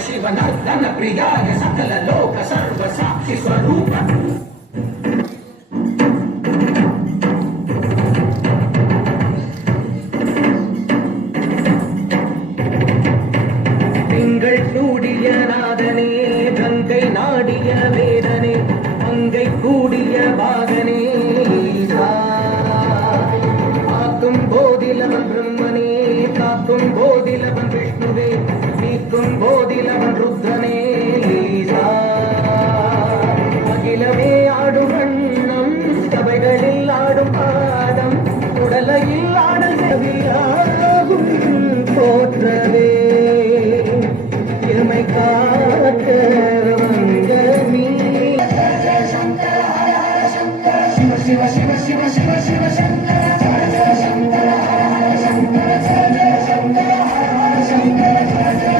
शिवनर्दन प्रियाय सकल लोक सर्व साक्षि स्वरूप திங்கள் சூடிய நாதனே கங்கை நாடிய வேதனே அங்கை கூடிய பாகனே ஆக்கும் போதிலவன் பிரம்மனே காக்கும் போதிலவன் விஷ்ணுவே நீக்கும் போதிலவன் ருத்ரனே